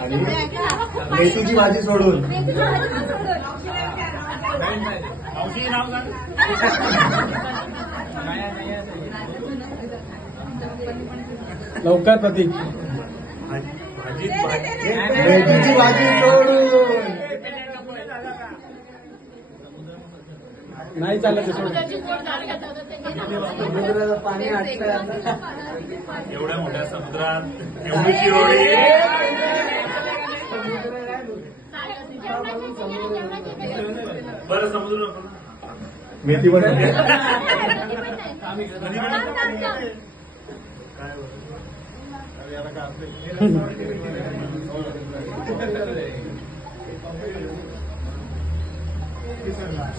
आणि मेथीची भाजी सोडून लवकर प्रतीक मेथीची भाजी सोडून नाही चालत समुद्राचं पाणी आटलं एवढ्या मोठ्या समुद्रात एवढी शिरोळी बरं समुद्र मेथी पण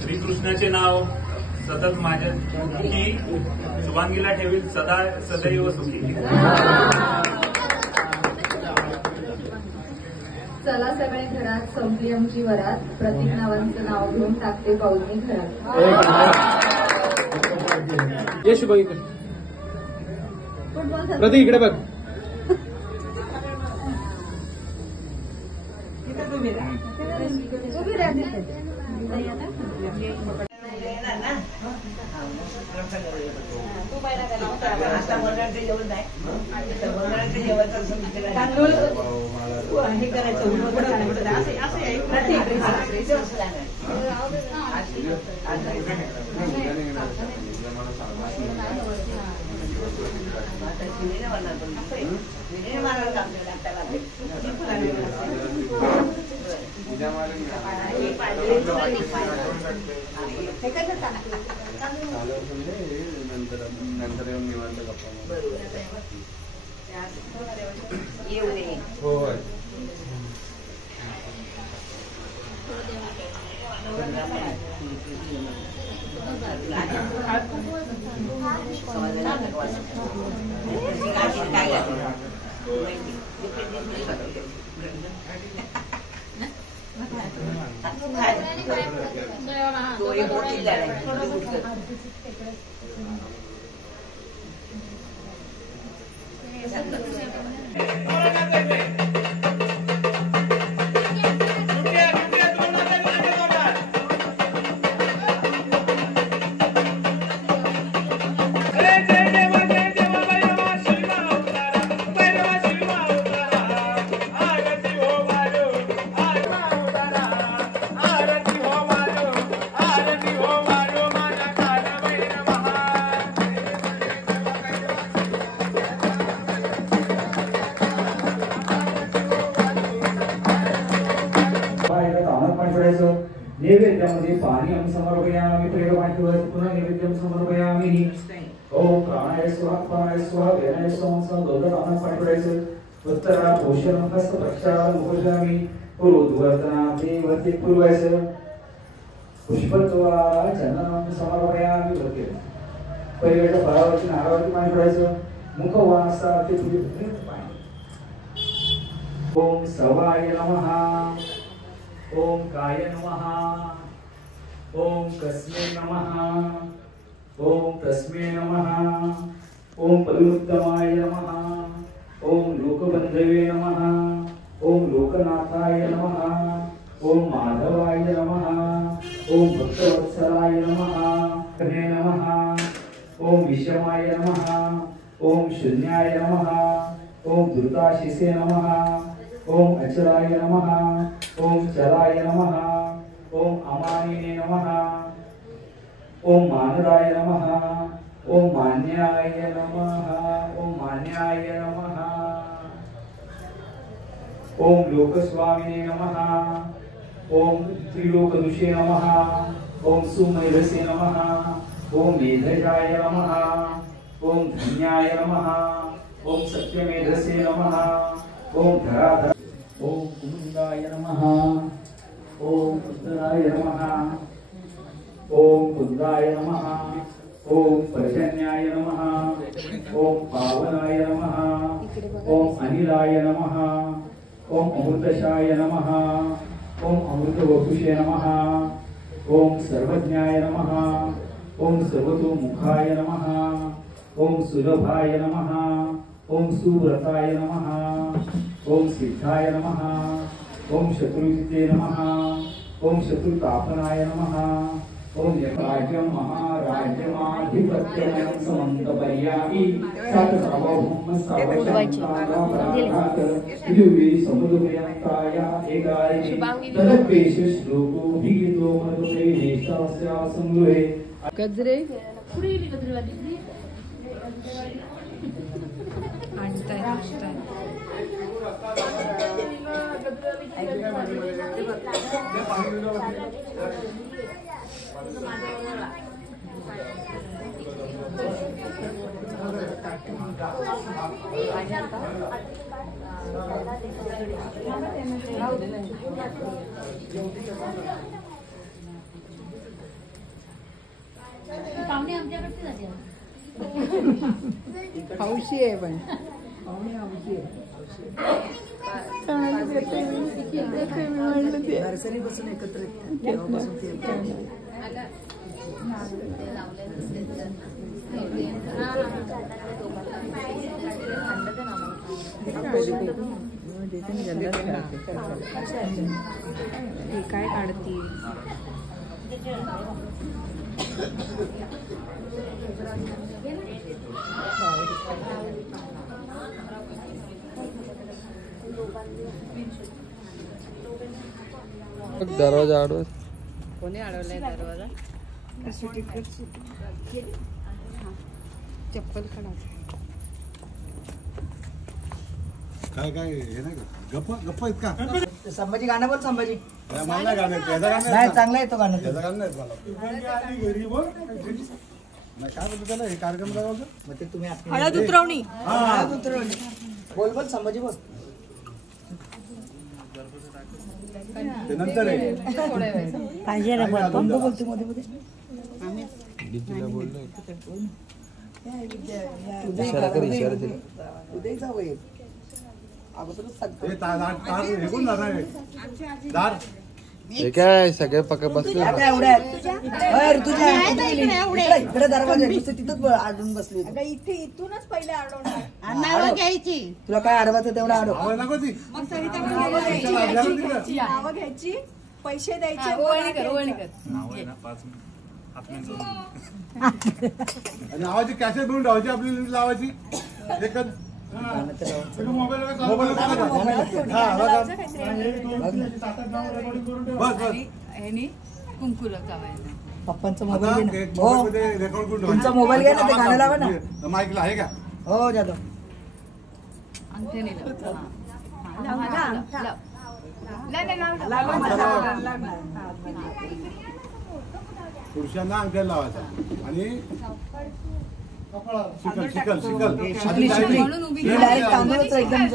श्रीकृष्णाचे नाव सतत माझ्या सुखी शुभांगीला ठेवील सदा सदैव सुखी. चला सगळे घरात संपली आमची वरात प्रतीक नावांचं नाव घेऊन टाकते पाऊलने घरात. ये शुभ प्रतीक इकडे बघ. हे करायचं नंतर येऊन निवांत गप्पा. होय नैवेद्यामध्ये पाणी आम्ही समर्पयामी पहिलं पाणी ठेवायचं पुन्हा नैवेद्यम समर्पयामी. ओम प्राणाय स्वाहा प्राणाय स्वाहा वेदाय स्वाहा दोघं आम्हाला पाणी ठेवायचं. उत्तरा भूषण हस्त प्रक्षाल मुखजामी पूर्ववर्तना देवते पूर्वायचं. पुष्पत्वा चंदनम समर्पयामी वरती पहिल्या फळावरती नारळावरती पाणी ठेवायचं. मुखवासा ते पाणी. ओम सवाय नमः. ओम काय नमः. ओम कस्मै नमः. ओम तस्मै नमः. ओम पवित्तमाय नमः. ओम लोकबंधवे नमः. ओम लोकनाथाय नमः. ओम माधवाय नमः. ओम भक्तवत्सलाय नमः. कने नमः. ओम विषमाय नमः. ओम शून्याय नमः. ओम दुर्गाशिसे नमः. ओम अचलाय नमः. ओम चलाय नमः. ओम अमानिने नमः. ओम मानराय नमः. ओम मान्याय नमः. ओम मान्याय नमः. ओम लोकस्वामिने नमः. ओम त्रिलोकदुषे नमः. ओम सुमेधसे नमः. ओम मेधजाय नमः. ओम धन्याय नमः. ओम सत्यमेधसे नमः. ओम धराधर. ओम कुमुदाय नमः. ओम उत्तराय नमः. ओम कुंदाय नमः. ओम पर्जन्याय नमः. ओम पावनाय नमः. ओम अनिलाय नमः. ओम अमृतशाय नमः. ओम अमृतवपुषे नमः। ओम सर्वज्ञाय नमः। ओम सर्वतोमुखाय नमः। ओम सुलभाय नमः। ओम सुव्रताय नमः। ओम सिद्धाय नमः। ओम शत्रुजिते नमः। ओम शत्रुतापनाय नमः। ओम राज्यं महाराज्यमाधिपत्यं समन्तपर्यायि सातसार्वभौम सावशान्तानापराधात् युवे समुद्रपर्यन्ताय एकाय तदपेश श्लोको भिगितो मधुप्रेष्ठस्य संगृहे गजरे पाहुणे आमच्याकडचे झाले हौशी आहे पण पाहुणे हौशी आहे नर्सरीपासून एकत्र काय काढती दरवाजा आडवा कोणी अडवलाय दरवाजा चप्पल काढा काय काय हे नाही का गप्पा गप्पा आहेत का संभाजी गाणं बोल संभाजी मला नाही गाणं येत. याचं गाणं नाही येत चांगला येतो गाणं याचं गाणं नाही येत मला नाही, काय बोलतो त्याला हे कार्यक्रम करायचं मग ते तुम्ही हळद उतरवणी हळद उतरवली. बोल बोल संभाजी बोल ते नंतर आहे पाहिजे ना बोलतो बोलतो मध्ये मध्ये इशारा कर इशारा दिला उद्या जाऊ अगोदरच सांगतो हे तार हे कोण जाणार आहे दार हे काय सगळे पक्का बसले काय एवढ्या ऋतुजा इकडे दरवाजा नुसतं तिथंच अडून बसली होती. इथे इथूनच पहिले अडवणार नावं घ्यायची तुला काय अडवायचं तेवढं अडव आवाज नको ती नावं घ्यायची पैसे द्यायचे नाव आहे ना 5 हात मिनिट आणि आवाजची कॅसेट बनवून ठेवायची आपली लावायची एकच मोबाईल बस बस कुंकू लावायला पप्पांचा आता मोबाईल घे ना. हो मोबाईलमध्ये रेकॉर्ड करून तुमचा मोबाईल घ्या ना, ते गाणं लावा ना. माईकला आहे का हो जाधव पुरुषांना अंगठ्याला लावायचा आणि शिकल शिकल शिकल शिकली शिकली ही डायरेक्ट तांदूळच एकदम हे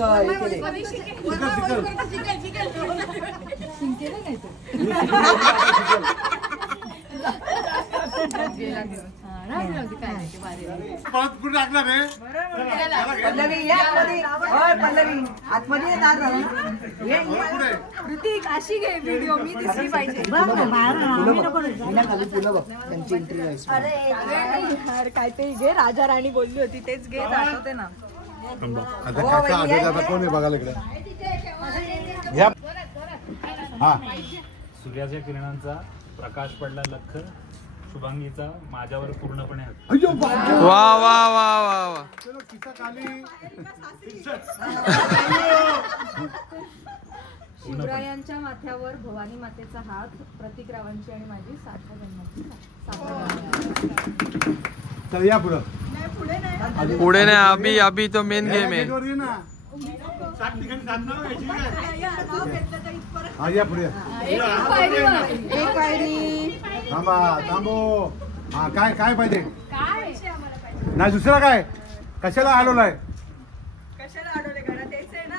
केले. परत कुठे टाकणार रे पल्लवी ये आतमध्ये. होय पल्लवी आतमध्ये ये दार लावून. ये पुढे ऋतिक अशी घे व्हिडिओ मी दिसली पाहिजे फुलं बघ त्यांची एंट्री आहे. काय ते घे राजा राणी बोलली होती तेच घे आठवते ना आता काका आधी आता कोण आहे बघायला इकडे या हा सूर्याच्या किरणांचा प्रकाश पडला लख शुभांगीचा माझ्यावर पूर्णपणे हक्क. अय्यो वा वा वा वा वा चलो किस्सा खाली शिवरायांच्या माथ्यावर भवानी मातेचा हात, प्रतीक रावांची आणि माझी 7व्या जन्माची चल या पुढं पुढे नाही अभी अभी तो मेन गेम आहे गेटवर ये ना हा या पुढे या. एक पायरी थांबा थांबो हा काय काय पाहिजे नाही दुसरा काय कशाला आलोलाय कशाला अडवले गाणं तेच आहे ना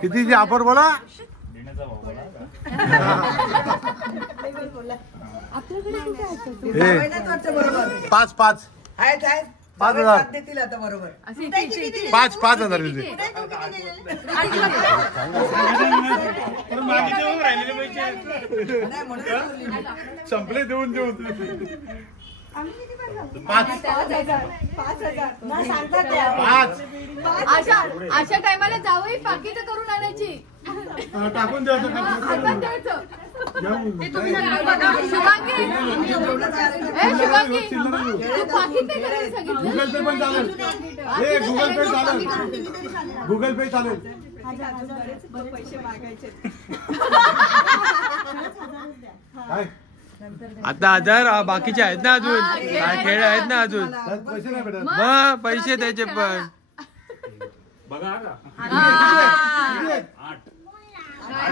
कितीची ऑफर बोला देण्याचा भाव बोला. बरोबर 5 आहेत 5,000 देतील आता बरोबर 5,000 दिले. संपले देऊन 5 अशा टायमाला जावई बाकीचं करून आणायची टाकून द्यायचं शुभांगी गुगल पे पण चालेल. गुगल पे चालेल. पैसे मागायचे आता 1000 बाकीचे आहेत ना अजून, काय खेळ आहेत ना अजून. पैसे नाही भेटत. मग पैसे द्यायचे पण. बघा का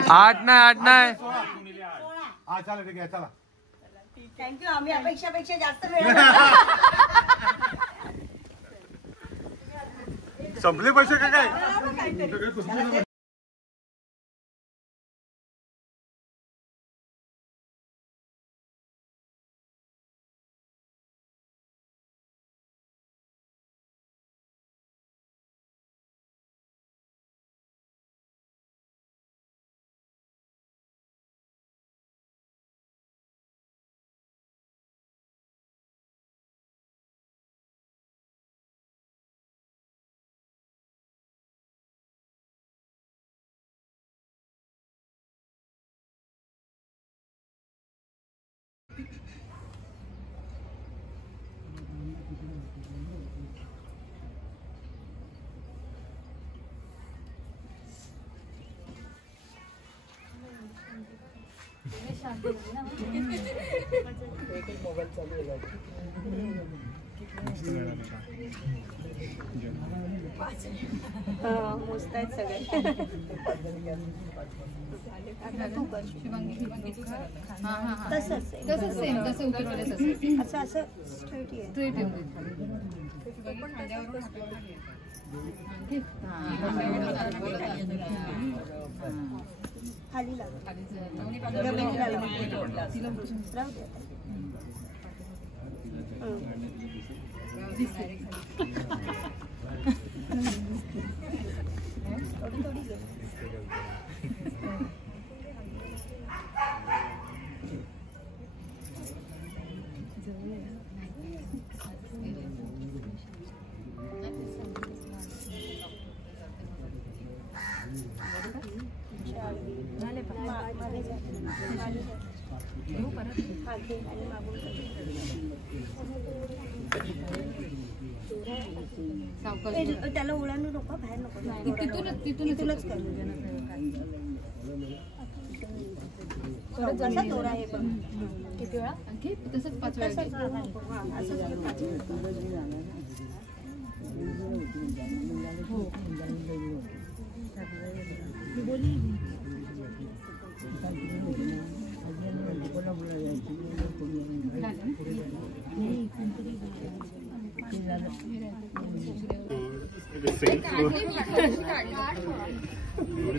8 नाही हा चालेल ठीक आहे चला. थँक्यू. आम्ही अपेक्षापेक्षा जास्त मिळालं. संपले पैसे का काय. मोजतायत सगळे. तसंच सेम कसं उतरवलं तसं असं स्ट्रेट येईल. खाली त्याला ओळानू नको, बाहेर नको. तिथूनच कर. कसा दोरा आहे बघ. किती वेळा आणखी तसंच 5 वेळा.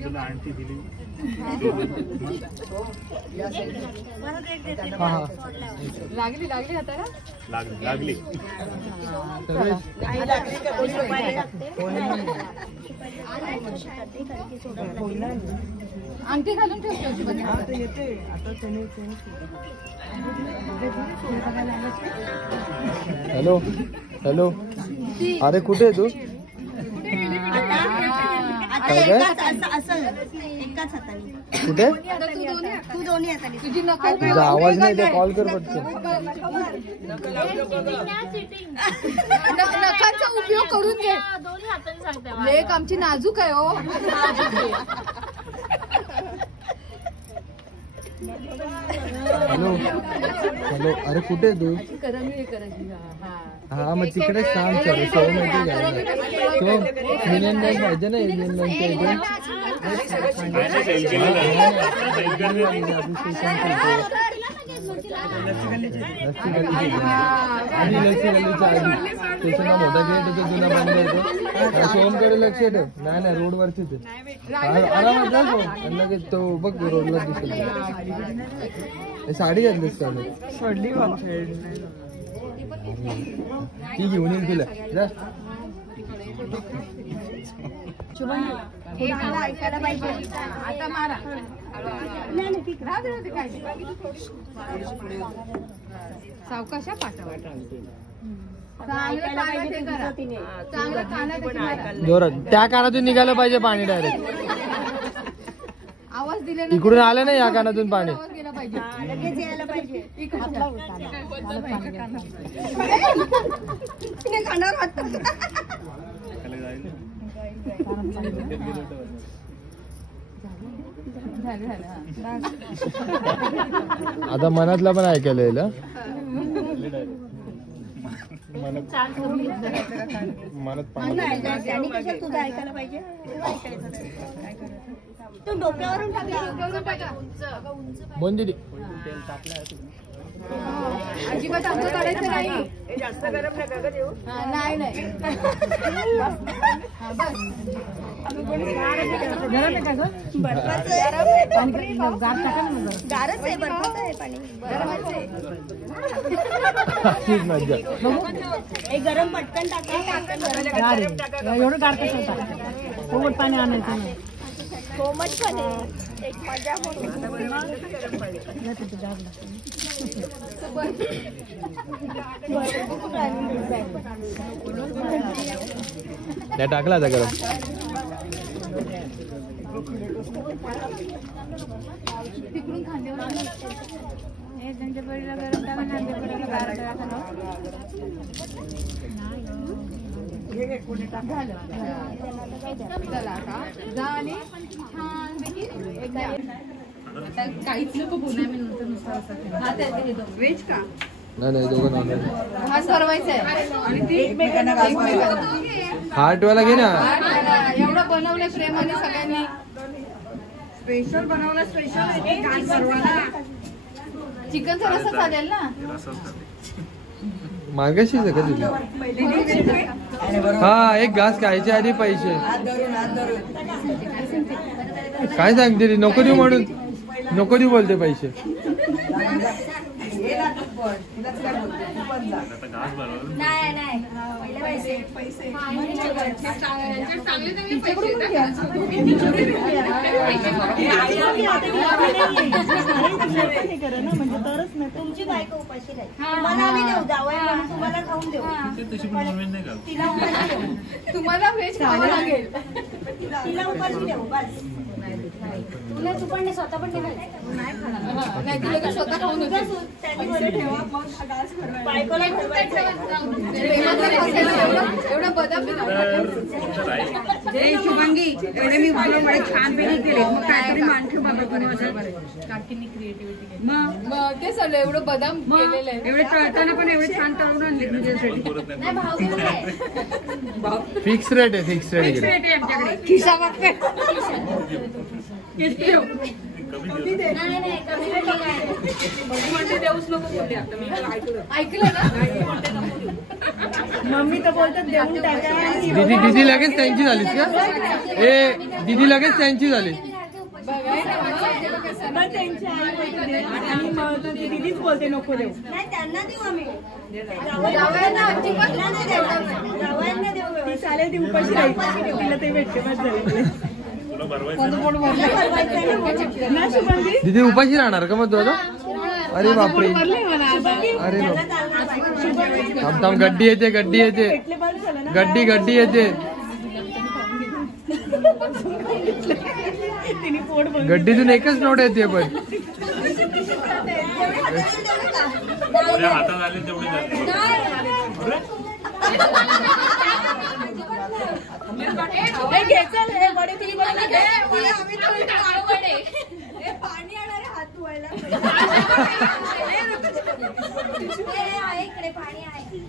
तुला आणखी दिली लागली हाताला लागली. अंगठी घालून ठेवतो. हॅलो हॅलो, अरे कुठे आहे तू. एकाच हाताने कुठे तू दोन्ही हाताने. तुझी नका तुझा आवाज नाही ते. कॉल कर पटकन. नखांचा उपयोग करून घे. लेक आमची नाजूक आहे. हो हॅलो हॅलो, अरे कुठे आहे तू. हा मग तिकडे काम चालू. सवय माहिती घ्यायला युनियन बँक पाहिजे ना. युनियन बँकच्या इथे आणि लक्ष्मी गल्लीच्या आधी स्टेशनला मोठा गेट येतो जुना बांधला येतो सोहमकडे लक्ष ठेव. नाही नाही रोड वरतीच आहे. आरामात जा सोहम. आणि लगेच तो बघ रोडला दिसेल. साडी घातलीस का ती घेऊन येईल तुला जा. ऐकायला पाहिजे आता मारा सावकाशा पाठवा जोरात त्या कानातून निघालं पाहिजे पाणी डायरेक्ट. आवाज दिले इकडून आलं ना या कानातून पाणी. गेला पाहिजे लगेच यायला पाहिजे आता मनातला पण ऐकायला येईल. मनात पाणी तुझं ऐकायला पाहिजे तू डोक्यावरून बोल दिदी. अजिबात आमचं काढायचं नाही. जास्त गरम नका देऊ. नाही नाही गारच आहे बर्फाचं आहे पाणी मज्जा. एक गरम पटकन टाका एवढं गार कसं कोमट पाणी आणायचं नाही. कोमट पण आहे एक मजा त्या टाकला आता गरम. तिकडून खांद्यावर त्यांच्या बळीला गरम टाका खांद्यावर गार टाका काहीच नको बोलू व्हेज का नाही दोघं नॉनव्हेज. घास भरवायचा आहे हार्ट वाला घे ना. एवढं बनवलं प्रेमाने सगळ्यांनी स्पेशल बनवलं स्पेशल चिकनचा रस्सा चालेल ना. मार्गशीच आहे का तुझी. हा एक घास खायचे आधी पैसे काय सांगते रे. नको देऊ म्हणून नको देऊ बोलते पैसे. तुमची बायको उपाशी राहील. तुम्हाला आम्ही देऊ जावया म्हणून तुम्हाला खाऊन देऊ. तुम्हाला व्हेज खावं लागेल. तिला उपाशी देऊ बस. तुला तू पण स्वतः पण नाही तुला तर स्वतः खाऊन होते. बायकोला एवढं बदाम शुभांगी एवढे मी मला छान पेनी केले. मग काहीतरी मानखे बाबा काकींनी क्रिएटिव्हिटी मग ते सगळं एवढं बदाम केलेलं आहे. एवढे तळताना पण एवढे छान तळून आणले तुझ्यासाठी. फिक्स रेट आहे. फिक्स रेट रेट आहे आमच्याकडे. खिसा मागते देऊच नको बोलले आता मी ऐकलं ना. मम्मी तर बोलतात देऊन टाका. दीदी लगेच त्यांची झालीस का. ए दीदी लगेच त्यांची झाली. दीदीच बोलते नको देऊ. नाही त्यांना देऊ आम्ही. जावयांना अजिबात जावयांना देऊ. ती चालेल ती उपाशी राहील. तिला ते भेटते मग झाले. दीदी उपाशी राहणार का मग तू आता. अरे बापरे. अरे थांब गड्डी येते गड्डी येते गड्डी येते. गड्डीतून एकच नोट येते पण. हातात आले तेवढे पाणी आणणारे हात धुवायला इकडे पाणी आहे.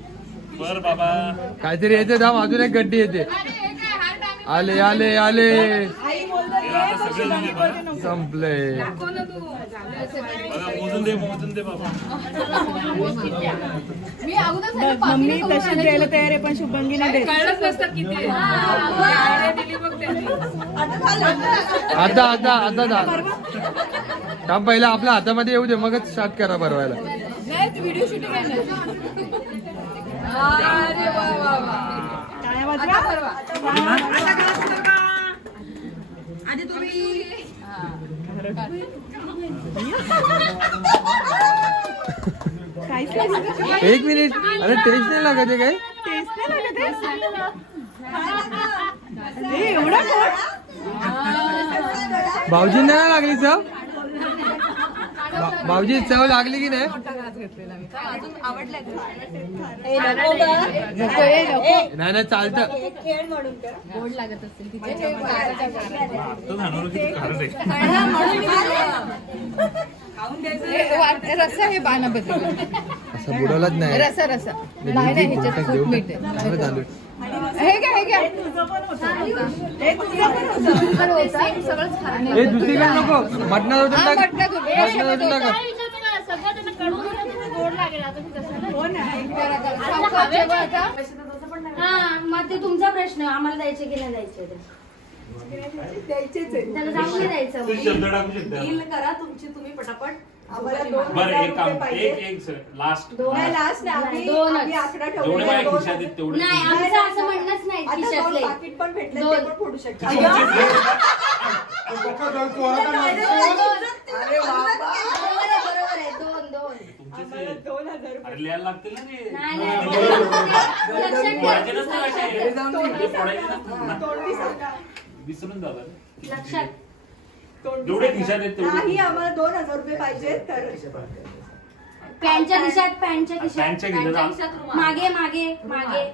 बर बाबा काहीतरी येते. थांब अजून एक गड्डी येते. आले आले आले. आई बोलतात संपले. मोजून दे बाबा. मम्मी तशी द्यायला तयार आहे पण शुभांगी नाही देत. आता काम पहिला आपल्या हातामध्ये येऊ दे मगच स्टार्ट करा भरवायला. व्हिडिओ शूटिंग आहे. आधी तुम्ही एक मिनिट. अरे टेस्ट नाही लागत आहे काय? टेस्ट नाही लागत आहे एवढा. भाऊजींना नाही लागली चव? भाऊजी चव लागली की नाही? नाही चालतं. गोड लागत असेल रस्सा हे बाणा बदल असं बुडवलंच नाही. रसा नाही ह्याच्यात खूप मीठ आहे. हे घ्या सगळंच हे दुसरीकडे नको. मटणात मग ते तुमचा प्रश्न आम्हाला द्यायचे की नाही द्यायचे त्याला जाऊन द्यायचं डील करा तुमची तुम्ही पटापट. आम्हाला लास्ट नाही आमचं असं म्हणणंच नाही खिशातले पाकिट पण भेटले ते पण फोडू शकतो. लिहायला लागतील ना विसरून जातात. लक्षात जेवढे खिशात आहेत नाही आम्हाला 2000 रुपये पाहिजे तर पॅन्टच्या खिशात मागे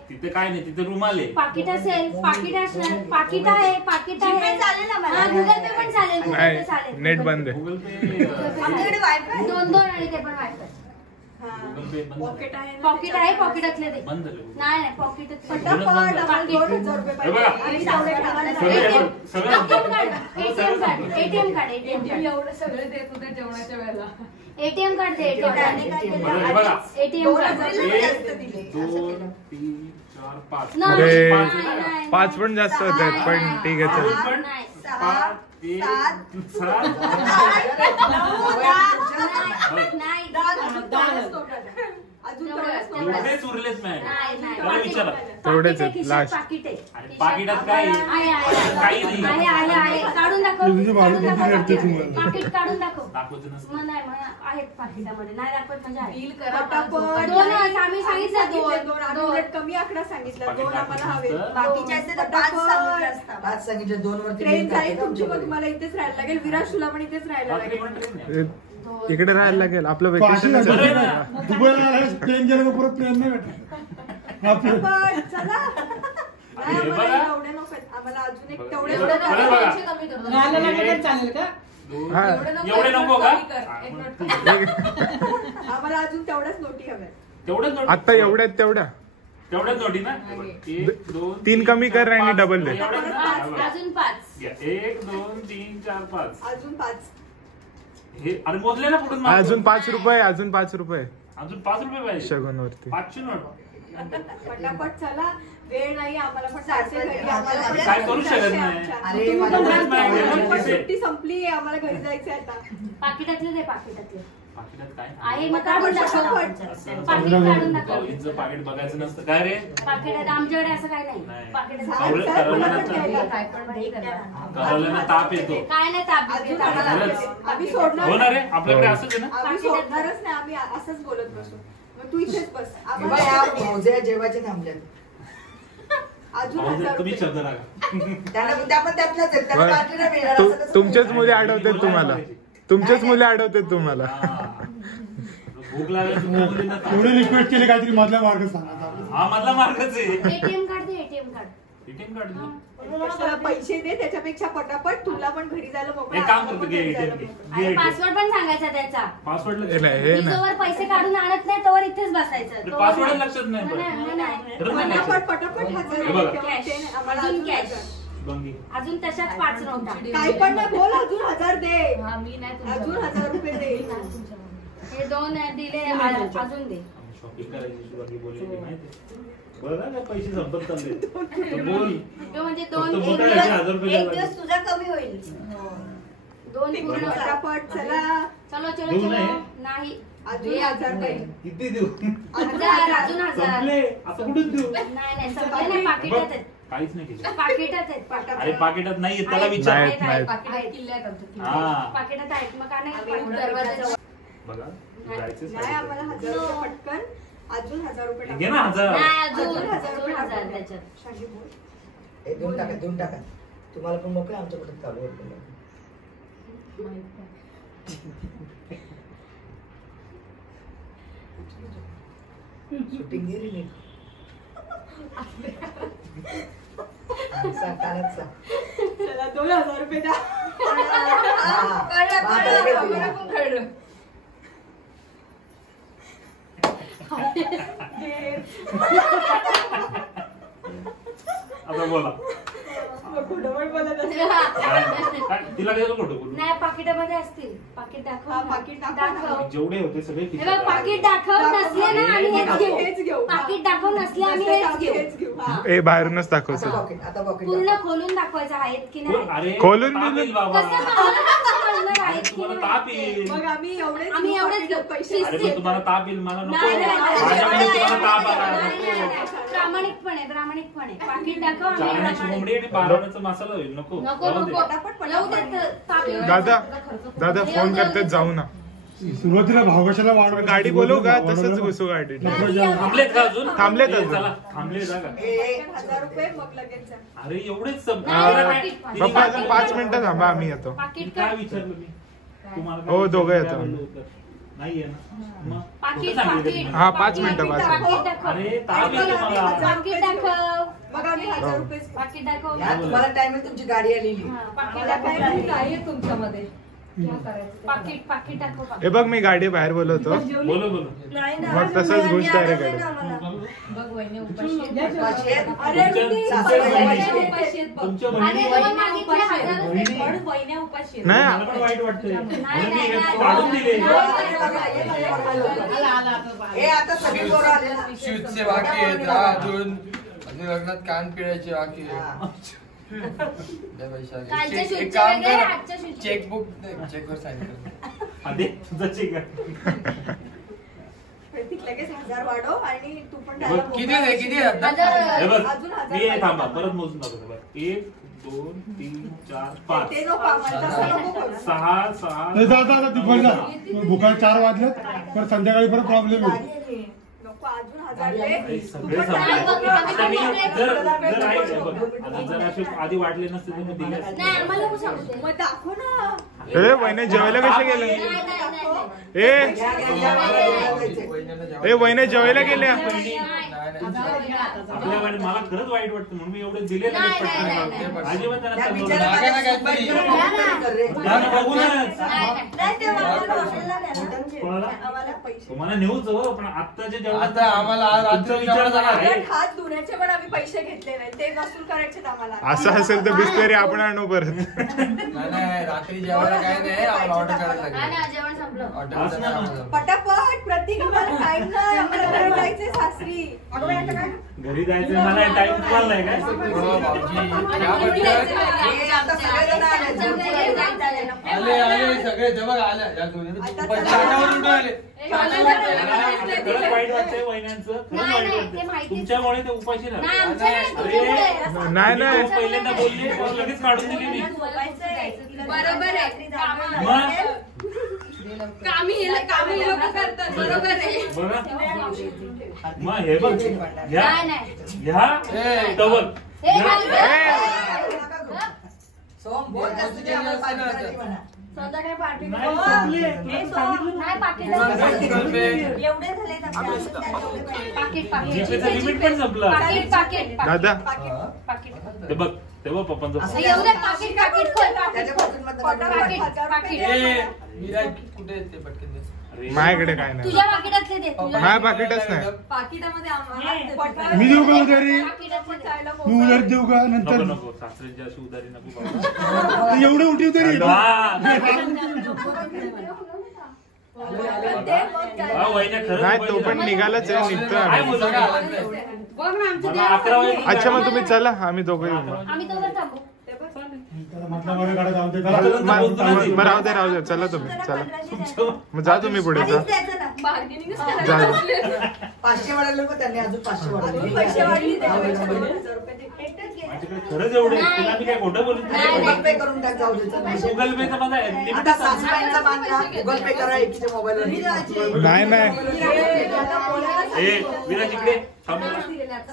तिथे काय नाही. तिथे रुमाल आहे. पाकिट असेल पाकिट असणार. पाकिट आहे चालेल आम्हाला. गुगल पे पण चालेल. नेट बंद आहे. गुगल पे आमच्याकडे वायफाय 2 आणि ते पण वायफाय. पॉकेट आहे पॉकेटातले ते बंद नाही पॉकेट पटापट 2000 रुपये पाहिजे. एटीएम कार्ड एवढं सगळं देत होते जेवणाच्या वेळेला. एटीएम कार्ड दे. ATM card 1 2 3 4 5. अरे 5 पण जास्त होतात पण ठीक आहे. तेवढेच लास्ट. पाकिटात काय काढून दाखव. पाकिट काढून दाखव. नाही आहेत पाकिटामध्ये नाही दाखवत म्हणजे आम्ही सांगितलं 2 कमी आकडा सांगितला. 2 आम्हाला हवे. बाकीच्या 5 सांगितले 2 वरती. ट्रेन जाईल तुमची मग तुम्हाला इथेच राहायला लागेल. विराज तुला पण इथेच राहायला लागेल. इकडे राहायला लागेल. आपलं वेकेशन दुबईला प्लेन गेलं परत प्लेन नाही भेटत. चला एवढे नको आम्हाला. अजून एक तेवढे चालेल का? एवढे नको का? आम्हाला अजून तेवढ्याच नोटी हव्या. तेवढ्याच नोटी आता एवढ्यात तेवढ्या नोटी ना. 1 2 3 कमी कर आणि डबल दे. अजून 5 1 2 3 4 5 अजून 5 हे अरे मोजले ना पुढून. अजून 5 रुपये. अजून 5 रुपये पाहिजे शगन वरती. 5ची नोट. पटापट चला. वेळ नाही आम्हाला पण काय करू शकत नाही. सुट्टी संपली आहे. आम्हाला घरी जायचंय आता. पाकिटातले दे. पाकिटातले पाकिटात काय आहे मग काढून दाखव. पाकिट काढून दाखव. पाकिट बघायचं नसतं काय रे. पाकिटात आमच्याकडे असं काय नाही. करवल्यानं ताप येतो. काय नाही ताप. आम्ही सोडणार हो ना रे. आपल्याकडे असंच आहे ना. आम्ही सोडणारच नाही. आम्ही असंच बोलत बसू. मग तू इथेच बस. मोजे जेवायचे थांबले. अजून तुम्ही शब्द रागा. तुमचेच मुले आठवतात तुम्हाला. भूक लागली. एवढे रिक्वेस्ट केले काहीतरी मधला मार्ग सांगा. हा मधला मार्गच आहे. एटीएम कार्ड दे. एटीएम कार्ड पैसे दे. त्याच्यापेक्षा पटापट तुला पण घरी जायला मोकळा. एक काम करतो घे. पासवर्ड पण सांगायचा त्याचा. पासवर्ड जोवर पैसे काढून आणत नाही तोवर इथेच बसायचं. पासवर्ड लक्षात नाही. पटापट हे बघा. आम्हाला अजून कॅश शुभांगी अजून तशाच 5 नोटा. काय पण नाही बोल, अजून 1000 दे. मी नाही अजून 1000 रुपये दे. हे 2 दिले अजून दे. शॉपिंग करायची शुभांगी बोलली माहिती बरं ना पैसे संपत चालले बोल तो म्हणजे फक्त 2 मोठा यायचे 1000 रुपये एक दिवस तुझा कमी होईल. 2 पूर्ण पटापट चला. चलो चलो देऊ चलो. नाही? नाही अजून 1000 दे. किती देऊ 1000 अजून 1000. संपले आता कुठून देऊ नाही संपले नाही. पाकिटात आहेत. काहीच नाही केलं पाकिटात आहेत. अरे पाकिटात नाही त्याला विचार नाही. पाकिटात आहेत. हा पाकिटात आहेत. मग का नाही दरवाजा बघा जायचं नाही आम्हाला 1000 रुपये पटकन. अजून 1000 रुपये टाक. घे ना 1000 नाही अजून अजून 1000 रुपये 1000 त्याच्यात. शाही बोल. हे देऊन टाका तुम्हाला पण मोकळे आमच्या कुठे चालू आहे. शूटिंग गेली नाही चला 2000 रुपये द्या. आता बोला खोटं पण बोलत असेल. काय तिला काय खोटं बोलू नाही पाकिटामध्ये असतील. पाकिट दाखव. हा, पाकीट दाखव. जेवढे होते सगळे हे बघ पाकिट दाखव. नसले ना आम्ही हेच घेऊ. घेऊ. पाकिट दाखव. नसले आम्ही हेच घेऊ. हा. ए बाहेरूनच आता दाखवतो पॉकेट पूर्ण खोलून दाखवायचं आहेत की नाही. अरे खोलून ताप दिलं. येईल बाबा कसं कळणार आहेत की तुम्हाला नाही? ताप येईल मग आम्ही एवढेच घेऊ. पैसे. अरे पण तुम्हाला ताप येईल मला नको नाही, नाही, नाही. माझ्यामुळे तुम्हाला ताप आला नाही, नाही, नको नाही. प्रामाणिकपणे पाकिट दाखव. आणि चारण्याची प्रामाणिक. कोंबडी आणि बाराण्याचा मसाला होईल नको नको जाऊ दे. नको जाऊ दे. ताप येऊ दे. दादा फोन करतात जाऊ ना. सुरुवातीला भाव कशाला वाढ गाडी बोलू का तसंच घुसू गाडी थांबलेत का अजून थांबलेत ए, अजून. चला थांबले जागा 1000 रुपये मग लगेच जा. अरे एवढेच नाही, पप्पा अजून 5 मिनिटं थांबा आम्ही येतो. पाकिट काय का? विचारलं मी तुम्हाला काय हो, विचारलं? दोघं येतो. काय बोललो होतं? नाहीये ना मग पाकिट कुठं सांगितलं पाकिट. तुम्ही? हा 5 मिनिटं 5 मिनिटं. पाकिट दाखव. अरे ताप येतो मला पाकिट दाखव. मग आम्ही 1000 रुपये. पाकिट दाखव. या तुम्हाला टाइम आहे तुमची गाडी आलेली. हा, पाकिट दाखव. पाकिट दाखव. हे बघ मी गाडी बाहेर बोलवतो बोलो बोलो मग तसंच घुस डायरेक्ट अरे तुमच्या आणि बहिणी दोन मागितले 1000 बहिणी नाही मला पण वाईट वाटतंय म्हणून मी हे काढून दिले हे आता सगळी पोरं आले ना. शूटचे बाकी आहेत अजून लग्नात कान पिळायचे बाकी कालच्या शूटचे वेगळे, आजच्या शूटचे. चेकबुक चेकवर साईन कर. आधी तुझं चेक प्रतीक लगेच 1000 वाढव आणि तू पण बघ, किती आहे, किती आहे? हे बघ अजून 1000 मी हे थांबा परत मोजून दाखवतो बघ 1 2 3 4 5 ते नको आम्हाला तसं नको करू. 6 6 भुका 4 वाजलेत पण संध्याकाळी परत प्रॉब्लेम येईल. गाडी आली. नको अजून 1000 दे. सगळे संपले. आता मी जर आहे का बघ आता जर असे आधी वाटले नसते तर मी दिले असते. नाही आम्हाला नको सांगू ते. मग दाखव ना. ए वहिने जेवायला कसे गेले नाही, नाही, नाही, नाही. ए वहिने जेवायला गेल्या आपल्या वेळेला मला खरंच वाईट वाटतं म्हणून मी एवढे दिले नाही, लगेच नाही, नाही, पटकन. नाही. अजिबात त्यांना त्या सांगू बिचाऱ्या नका. माझ्या सुपारी कर रे. जा ना, बघूनच. नाही ते वाढवलं, वाढवलं नाही. कोणाला? आम्हाला पैसे. तुम्हाला नेऊच हो पण आत्ताचे जेवण आता आम्हाला आज रात्री तुमचा विचार झाला आहे. आपण हात धुण्याचे पण आम्ही पैसे घेतले नाही ते वसूल करायचे आम्हाला. असं असेल तर बिस्लेरी आपण आणू परत नाही रात्री जेवायला काय नाही आम्हाला ऑर्डर करायला नाही, लागेल नाही, जेवण संपलं. ऑर्डर करायला पटापट प्रतीक आम्हाला टाइम नाही आम्हाला घरी जायचंय सासरी. अगं बाई, आता काय? घरी जायचं मला टाइम तुम्हाला नाही काय हो भाऊजी क्या म्हणतात? हे आता सगळेजण आले. आले आले सगळे जवळ आले या दोन्ही ताटावर उठून आले खरंच वाईट वाटतंय वहिन्यांचं खरंच नाही, वाईट नाही, ते वाटतंय माहितीच तुमच्यामुळे ते उपाशी नाही, राहते आमच्याकडे तुझ्यामुळे. नाही नाही मी पहिल्यांदा बोलले तेव्हा लगेच काढून दिली मी बरोबर आहे. मग कामी लोक करतात. बरोबर आहे. बघा मग हे बघ घ्या नाही, नाही. घ्या डबल हे घाल. सोम बोल का तुझे आम्हाला पाणी करायची म्हणा. संध्याकाळी पार्टी नाही संपले. तुला सांगितलं ना. नाही पाकिट एवढे झाले पाकिट पाकिट जीपेचं लिमिट पण संपलं पाकिट पाकिट दादा पाकिट ते बघ तेव्हा पप्पांचं एवढे पाकिट पाकिट खोल त्याच्या पॉकेटमधनं पाकिट पाकिट विराज कुठे आहेत ते पटकन दे. अरे, माझ्याकडे काय नाही तुझ्या पाकिटातले दे तुझ्या माझ्या पाकिटच नाही पाकिटामध्ये आम्हाला मी देऊ का उधारी? पाकिटात मी उधार देऊ का नंतर? नको सासऱ्यांची अशी उधारी नको बाबा. एवढं उठीव तरी नाही तो पण निघालाच आहे, निघतोय आम्ही. अच्छा मग तुम्ही चला, आम्ही दोघं येऊ मग. राहू दे चला तुम्ही, चला मग जा तुम्ही पुढे जा. 500 वाढवलं पण त्यांनी अजून 500 खरंच एवढे तुला मी काय खोटं बोलत गुगल पे करून टाक, जाऊ दे. गुगल पे तर माझा आता सासूबाईंचा मान का गुगल पे करा एकीच्या मोबाईलवर. नाही विराज इकडे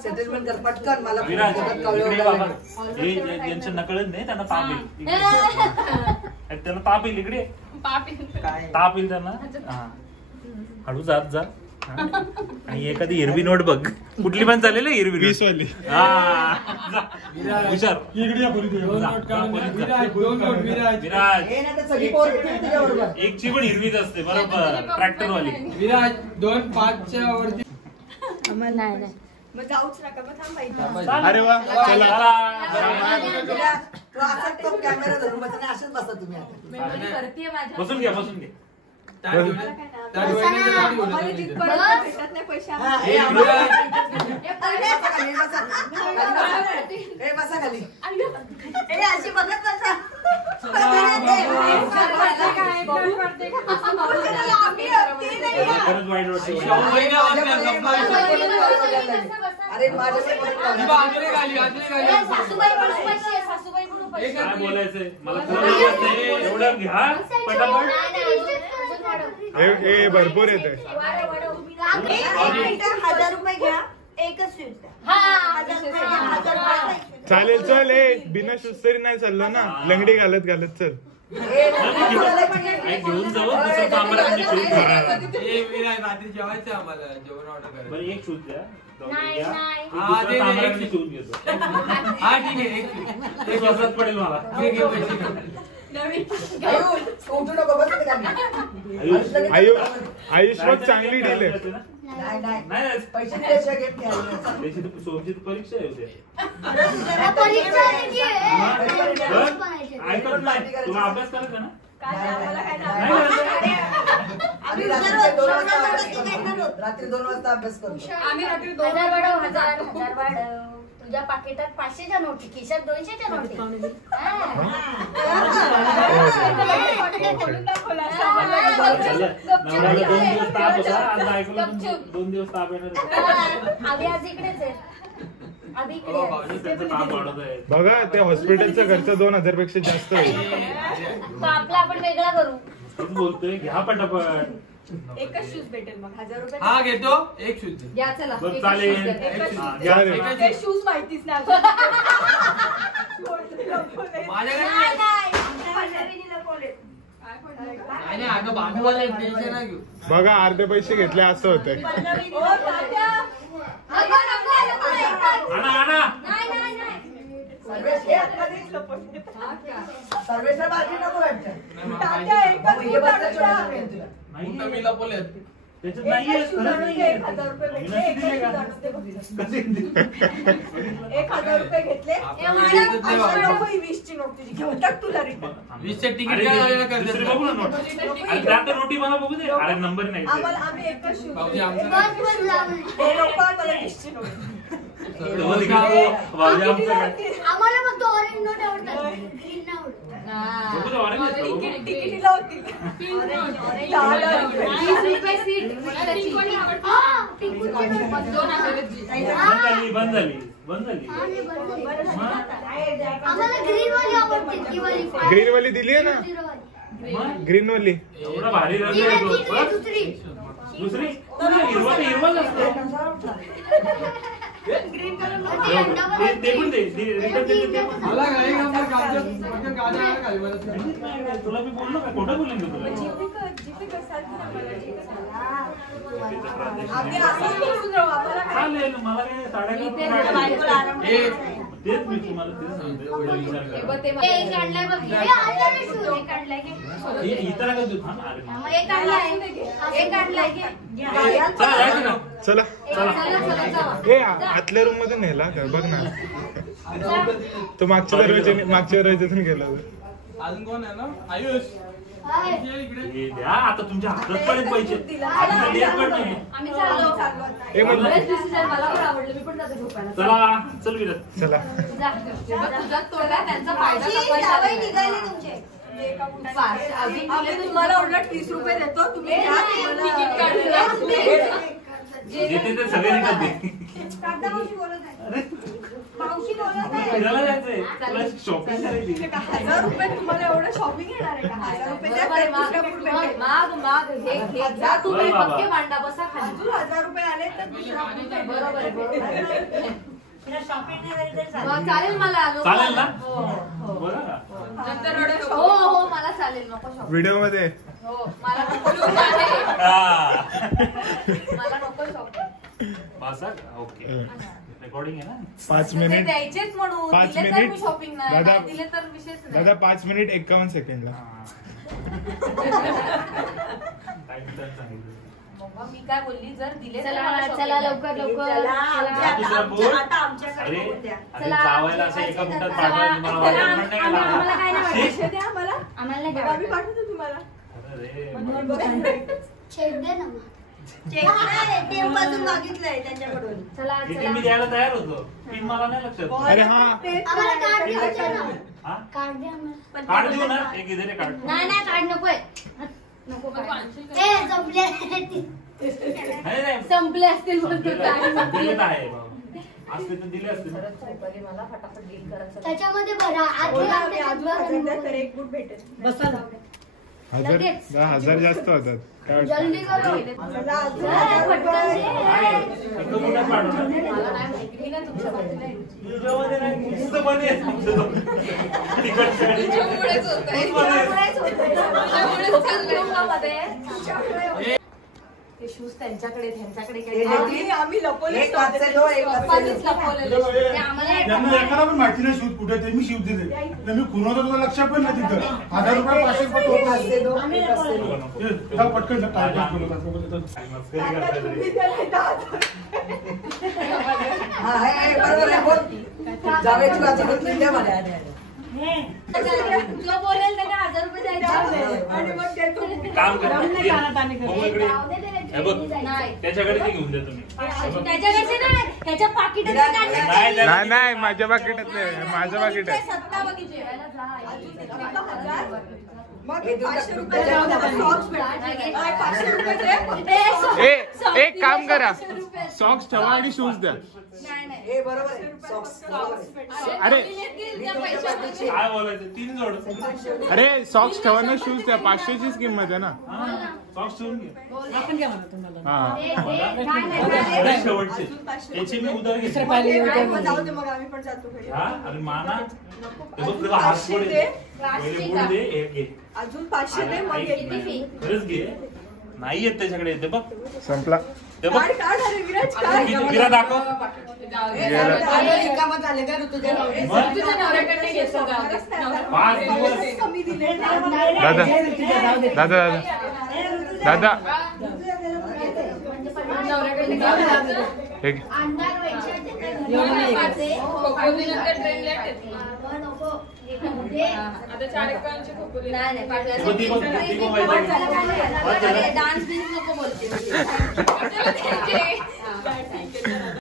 सेटलमेंट कर पटकन. मला विराज इकडे बाबा. हे यांचं नकळत नाही, त्यांना ताप येईल. त्यांना ताप येईल इकडे, ताप येईल त्यांना. हळू जात जा. आणि एखादी हिरवी नोट बघ, कुठली पण चालेल हिरवी 20 वाली. हुशार. विराज एकची पण हिरवीच असते बरोबर, ट्रॅक्टर वाली. विराज 2 5च्या वरती. मग जाऊच नका, मग थांबायचं. अरे वा चला. कॅमेरा धरून बसा, असंच बसा तुम्ही आता. बसून घ्या, बसून घ्या. बसा खाली. अशी बघत बसा. खरंच वाईट वाटतं. अरे माझ्या काय बोलायचंय मला एवढं घ्या पटापट. हे भरपूर येते. 1000 रुपये घ्या, एकच शूज द्या. चालेल चल. बिना शूज तरी नाही चाललो ना, लंगडी घालत घालत चल. घेऊन जाऊ दुसरं कामाला रात्री जेवायचं आम्हाला, जेवण ऑर्डर करायचं. एक शूज द्या. हा ठीक आहे. ते स्वस्तात पडेल मला. आयुष मग चांगली डील आहे. नाही पैसे दिल्याशिवाय घेत नाही. सोमची परीक्षा आहे उद्या. ऐकत नाही तुला, अभ्यास करायचा ना. रात्री 2 वाजता अभ्यास करतो. आम्ही रात्री 2000 वाढव, 1000 वाढव. तुझ्या पाकिटात 500च्या नोटी, खिशात 200च्या नोटी. नवऱ्याला 2 दिवस ताप होता, आज ऐकलं 2 दिवस ताप येणार. आम्ही आज इकडेच आहे. आम्ही इकडे ताप वाढत आहे. बघा ते हॉस्पिटलचा खर्च 2000 पेक्षा जास्त होईल. आपला आपण वेगळा करू. बोलतोय घ्या पटापट. एकच शूज भेटेल मग 1000 रुपये. हा घेतो, एक शूज. या चला. बरं चालेल. ते शूज माहितीच नाही. नाही अगं बाजूवाला टेन्शन नाही घेऊ. बघा अर्धे पैसे घेतले असं होतंय. सर्वेच्या बाकी नको वाटतं. मी लपवले. त्याच्यात नाहीये, खरंच नाहीये. 1000 रुपये भेटले. 1000 रुपये घेतले. 20ची नोट तुझी घेऊन टाक तुला रिटर्न. 20चे तिकीट अरे काय दुसरी बघू ना नोट. अरे त्या नोटी मला बघू दे. अरे नंबर नाही. आम्हाला आम्ही एकच शूज. भाऊजी आमचं हे लोक मला 20ची नोट. आम्हाला फक्त ऑरेंज नोट आवडतात, ग्रीन नाही आवडत. तिकिटीला होती. बंद झाली. आम्हाला ग्रीन वाली आवडते. ग्रीन वाली दिली आहे ना, ग्रीन वाली. एवढा भारी रंग. दुसरी हिरवाच असतो. ग्रीन कलर ते पण दे. मला गाडी नंबर गाडी तुला मी बोललो का, खोटं बोलेन मी तुला. आम्ही असंच बसून राहू. आम्हाला चालेल मला काय साड्या तेच मी तुम्हाला तेच सांगते थोडा विचार करा. इतर का देऊ थांब चला ए आतल्या रूम मध्ये नेला का बघ ना. तो मागच्या दरवाज्यातून गेला. अजून कोण आहे ना आयुष द्या आता तुमच्या हातात पडेल पैसे. चला चल विरत चला तुम्हाला ऑर्डर 30 रुपये देतो तुम्ही देते ते सगळे निघत दे. शॉपिंग करायची 1000 रुपये तुम्हाला एवढं शॉपिंग येणार आहे का? 1000 रुपये द्या, तर दुसऱ्या फूड भेटेल. तुम्ही पक्के मांडा बसा अजून 1000 रुपये आले तर दुसरा food भेटेल. बरोबर चालेल मला चालेल ना बरं का? हो मला चालेल नको शॉपिंग. व्हिडिओ मध्ये हो मला नको शॉपिंग. बसा ओके रेकॉर्डिंग आहे ना. 5 मिनिट द्यायचेच म्हणून 5 दिले तर मी मिनिट शॉपिंग नाही दादा नाही दिले तर विशेष नाही. दादा 5 मिनिट 51 सेकंडला. टाइम तर सांगितलं. मग मी काय बोलली जर दिले तर चला मला shopping चला नाही. लवकर लवकर आता आमच्याकडे अरे बघून द्या. अरे जावायला असं एका फुटात पाठवा तुम्हाला वाटत नाही आम्हाला काय नाही वाटत. पैसे द्या मला आम्हाला नाही काय आम्ही वाटत. पाठवतो तुम्हाला. अरे चेक दे ना चेक नाही ATM पासून मागितलंय त्यांच्याकडून. चला किती मी द्यायला तयार होतो पिन मला नाही लक्षात. अरे हा आम्हाला कार्ड द्यायचं ना. हा कार्ड दे आम्हाला. कार्ड देऊ ना एक इथे रे कार्ड. नाही नाही कार्ड नकोय. नको ए जमले नाही नाही संपले असतील म्हणतो काय. दिले तर आहे बाबा. असते तर दिले असते ना. मला फटाफट डील करायचं. त्याच्यामध्ये भरा बोला, आम्ही आधी अजून 1000 द्या तर एक बूट भेटेल. 1000 जास्त होतात. काय वाटतं? जल्दी करो. मला अजून 1000 रुपये. एका फुटात पाठवा. मला नाही माहिती मी नाही तुमच्यामध्ये नाही. तुझ्यामध्ये नाही नुसतं मध्ये आहे तुमचं. तिकडचं. तुझ्यामुळेच होतंय. तुझ्यामुळेच होतंय. तुझ्यामुळेच ते शूज त्यांच्याकडे आम्ही लपवले पप्पानीच लपवलेले shoes. ते आम्हाला यांना एकाला पण माहिती नाही शूज कुठे ते मी शिव दिले तर मी खुनवतो तुला लक्षात पण नाही तिथं 1000 रुपये 500 रुपये पटकन तुला बोलेल त्याने 1000 रुपये द्यायचे. आणि मग ते तू काम करा त्याच्याकडे ते घेऊन द्या तुम्ही. त्याच्याकडचे नाही त्याच्या पाकिटात नाही नाही माझ्या पाकिटात नाही माझ्या पाकिटात. मग 500 रुपये द्या. सॉक्स भेटेल. 500 रुपये दे. ए एक काम करा सॉक्स ठेवा आणि शूज द्या. हे बरोबर आहे. सॉक्स अरे काय बोलायचं 3 जोड. अरे सॉक्स ठेवा ना शूज द्या 500चीच किंमत आहे ना. सॉक्स ठेवून घे. हा अरे शेवटचे याची मी उधार घेतली. जाऊ दे मग आम्ही पण जातो घरी. हा अरे माना ते बघ तुला हात पडेल. पहिले बोल दे एक घे. अजून 500 दे मग एक. खरंच घे. नाही येत त्याच्याकडे येते बघ संपला. ते बघ काढ अरे विराज काढ. किती विरा दाखव. रिकामं झाले का ऋतुजा नवरे? मग? तुझ्या नवऱ्याकडे घेतो जाऊ दे. 5 दिवस कमी दिले. दादा दादा दादा एक डान्स नको बोलते.